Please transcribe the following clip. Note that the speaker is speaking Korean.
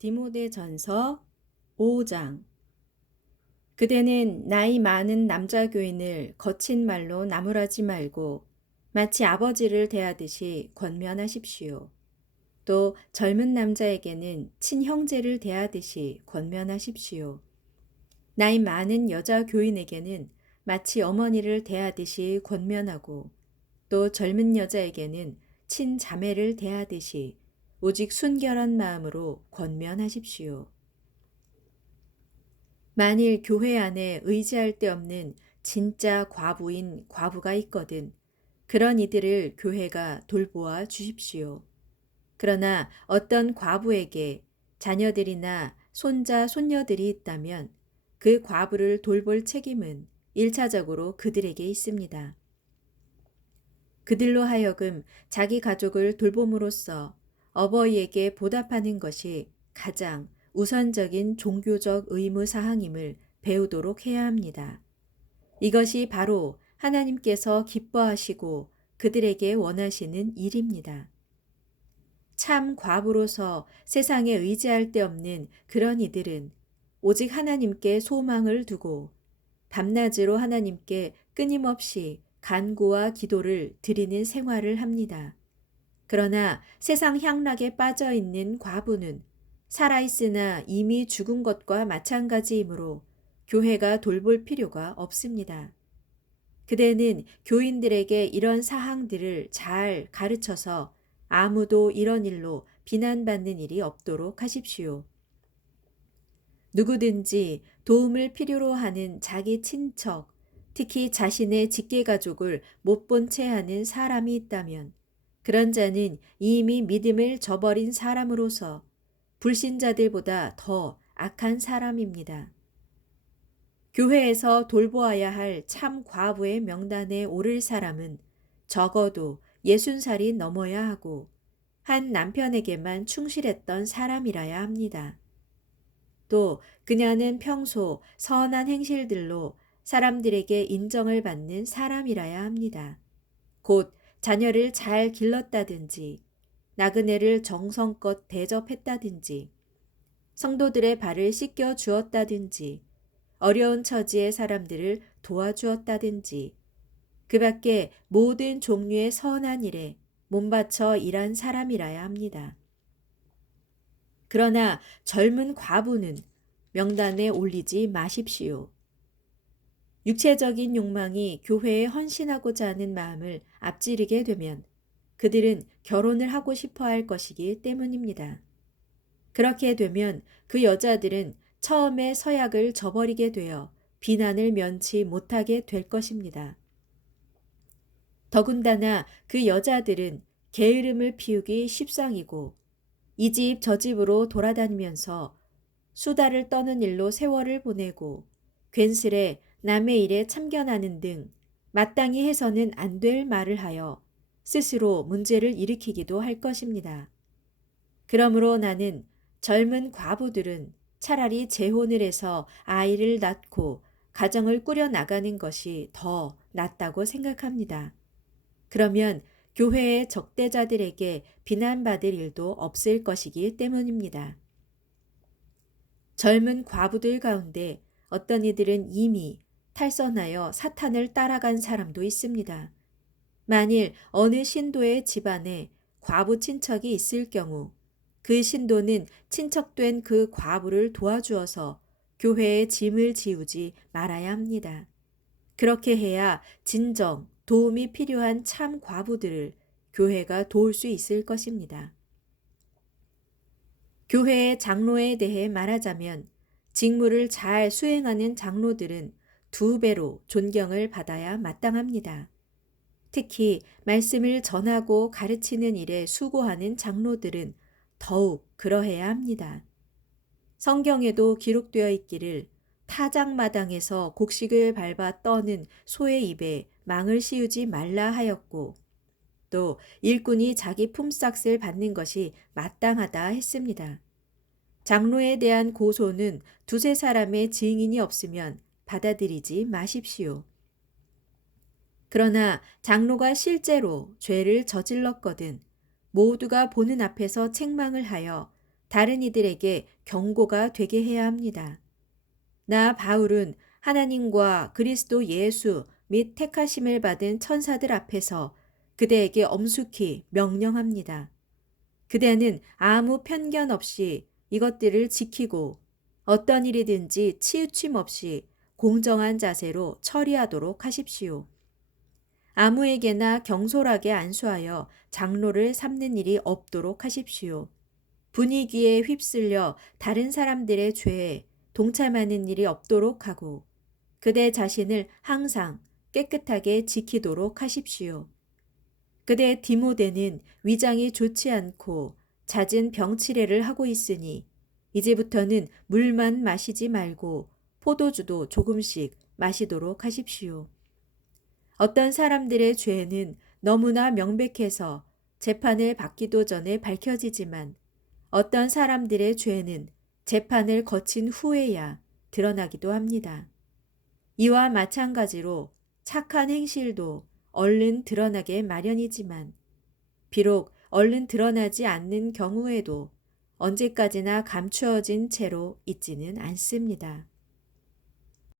디모데전서 5장. 그대는 나이 많은 남자 교인을 거친 말로 나무라지 말고 마치 아버지를 대하듯이 권면하십시오. 또 젊은 남자에게는 친형제를 대하듯이 권면하십시오. 나이 많은 여자 교인에게는 마치 어머니를 대하듯이 권면하고 또 젊은 여자에게는 친자매를 대하듯이 오직 순결한 마음으로 권면하십시오. 만일 교회 안에 의지할 데 없는 진짜 과부인 과부가 있거든 그런 이들을 교회가 돌보아 주십시오. 그러나 어떤 과부에게 자녀들이나 손자, 손녀들이 있다면 그 과부를 돌볼 책임은 1차적으로 그들에게 있습니다. 그들로 하여금 자기 가족을 돌봄으로써 어버이에게 보답하는 것이 가장 우선적인 종교적 의무 사항임을 배우도록 해야 합니다. 이것이 바로 하나님께서 기뻐하시고 그들에게 원하시는 일입니다. 참 과부로서 세상에 의지할 데 없는 그런 이들은 오직 하나님께 소망을 두고 밤낮으로 하나님께 끊임없이 간구와 기도를 드리는 생활을 합니다. 그러나 세상 향락에 빠져 있는 과부는 살아있으나 이미 죽은 것과 마찬가지이므로 교회가 돌볼 필요가 없습니다. 그대는 교인들에게 이런 사항들을 잘 가르쳐서 아무도 이런 일로 비난받는 일이 없도록 하십시오. 누구든지 도움을 필요로 하는 자기 친척, 특히 자신의 직계가족을 못 본 채 하는 사람이 있다면 그런 자는 이미 믿음을 저버린 사람으로서 불신자들보다 더 악한 사람입니다. 교회에서 돌보아야 할 참 과부의 명단에 오를 사람은 적어도 60살이 넘어야 하고 한 남편에게만 충실했던 사람이라야 합니다. 또 그녀는 평소 선한 행실들로 사람들에게 인정을 받는 사람이라야 합니다. 곧 자녀를 잘 길렀다든지 나그네를 정성껏 대접했다든지 성도들의 발을 씻겨 주었다든지 어려운 처지의 사람들을 도와주었다든지 그 밖에 모든 종류의 선한 일에 몸바쳐 일한 사람이라야 합니다. 그러나 젊은 과부는 명단에 올리지 마십시오. 육체적인 욕망이 교회에 헌신하고자 하는 마음을 앞지르게 되면 그들은 결혼을 하고 싶어 할 것이기 때문입니다. 그렇게 되면 그 여자들은 처음에 서약을 저버리게 되어 비난을 면치 못하게 될 것입니다. 더군다나 그 여자들은 게으름을 피우기 십상이고 이 집 저 집으로 돌아다니면서 수다를 떠는 일로 세월을 보내고 괜스레 남의 일에 참견하는 등 마땅히 해서는 안 될 말을 하여 스스로 문제를 일으키기도 할 것입니다. 그러므로 나는 젊은 과부들은 차라리 재혼을 해서 아이를 낳고 가정을 꾸려 나가는 것이 더 낫다고 생각합니다. 그러면 교회의 적대자들에게 비난받을 일도 없을 것이기 때문입니다. 젊은 과부들 가운데 어떤 이들은 이미 탈선하여 사탄을 따라간 사람도 있습니다. 만일 어느 신도의 집안에 과부 친척이 있을 경우 그 신도는 친척된 그 과부를 도와주어서 교회에 짐을 지우지 말아야 합니다. 그렇게 해야 진정 도움이 필요한 참 과부들을 교회가 도울 수 있을 것입니다. 교회의 장로에 대해 말하자면 직무를 잘 수행하는 장로들은 2배로 존경을 받아야 마땅합니다. 특히 말씀을 전하고 가르치는 일에 수고하는 장로들은 더욱 그러해야 합니다. 성경에도 기록되어 있기를 타작마당에서 곡식을 밟아 떠는 소의 입에 망을 씌우지 말라 하였고 또 일꾼이 자기 품삯을 받는 것이 마땅하다 했습니다. 장로에 대한 고소는 2-3 사람의 증인이 없으면 받아들이지 마십시오. 그러나 장로가 실제로 죄를 저질렀거든 모두가 보는 앞에서 책망을 하여 다른 이들에게 경고가 되게 해야 합니다. 나 바울은 하나님과 그리스도 예수 및 택하심을 받은 천사들 앞에서 그대에게 엄숙히 명령합니다. 그대는 아무 편견 없이 이것들을 지키고 어떤 일이든지 치우침 없이 공정한 자세로 처리하도록 하십시오. 아무에게나 경솔하게 안수하여 장로를 삼는 일이 없도록 하십시오. 분위기에 휩쓸려 다른 사람들의 죄에 동참하는 일이 없도록 하고 그대 자신을 항상 깨끗하게 지키도록 하십시오. 그대 디모데는 위장이 좋지 않고 잦은 병치레를 하고 있으니 이제부터는 물만 마시지 말고 포도주도 조금씩 마시도록 하십시오. 어떤 사람들의 죄는 너무나 명백해서 재판을 받기도 전에 밝혀지지만 어떤 사람들의 죄는 재판을 거친 후에야 드러나기도 합니다. 이와 마찬가지로 착한 행실도 얼른 드러나게 마련이지만 비록 얼른 드러나지 않는 경우에도 언제까지나 감추어진 채로 있지는 않습니다.